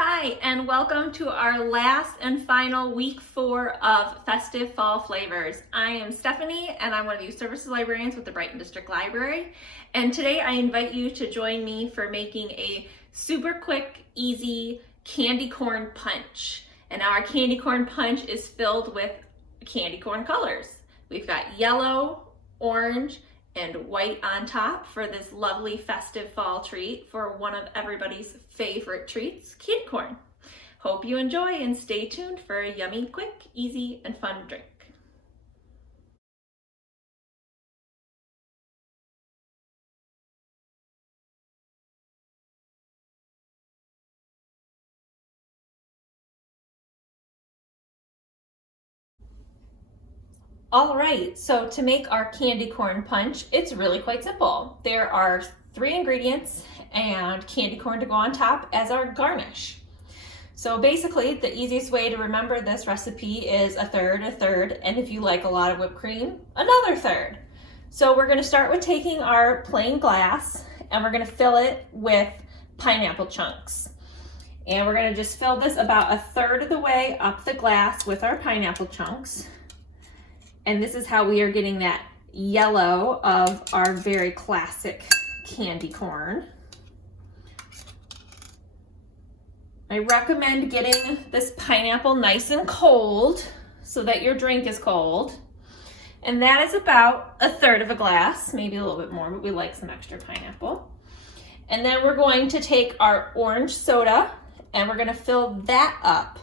Hi, and welcome to our last and final week 4 of Festive Fall Flavors. I am Stephanie, and I'm one of the Youth Services Librarians with the Brighton District Library. And today I invite you to join me for making a super quick, easy candy corn punch. And now our candy corn punch is filled with candy corn colors. We've got yellow, orange, and white on top for this lovely festive fall treat for one of everybody's favorite treats, candy corn. Hope you enjoy and stay tuned for a yummy, quick, easy, and fun drink. All right, so to make our candy corn punch, it's really quite simple. There are 3 ingredients and candy corn to go on top as our garnish. So basically, the easiest way to remember this recipe is a third, and if you like a lot of whipped cream, another third. So we're gonna start with taking our plain glass and we're gonna fill it with pineapple chunks. And we're gonna just fill this about a third of the way up the glass with our pineapple chunks. And this is how we are getting that yellow of our very classic candy corn. I recommend getting this pineapple nice and cold so that your drink is cold. And that is about a third of a glass, maybe a little bit more, but we like some extra pineapple. And then we're going to take our orange soda and we're gonna fill that up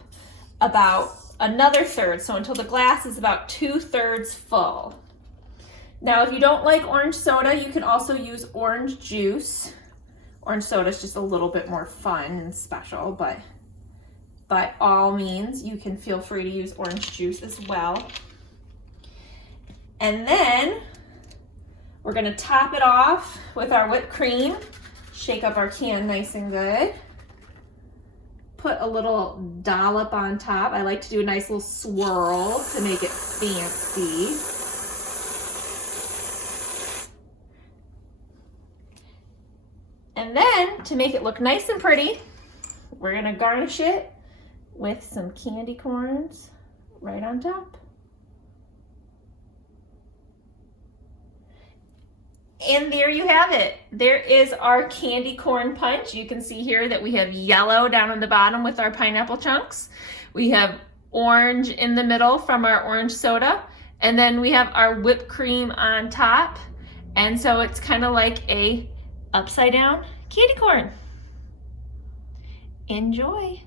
about another third, so until the glass is about 2/3 full. Now, if you don't like orange soda, you can also use orange juice. Orange soda is just a little bit more fun and special, but by all means, you can feel free to use orange juice as well. And then we're gonna top it off with our whipped cream. Shake up our can nice and good. Put a little dollop on top. I like to do a nice little swirl to make it fancy. And then to make it look nice and pretty, we're gonna garnish it with some candy corns right on top. And there you have it. There is our candy corn punch. You can see here that we have yellow down on the bottom with our pineapple chunks. We have orange in the middle from our orange soda. And then we have our whipped cream on top. And so it's kind of like a upside down candy corn. Enjoy.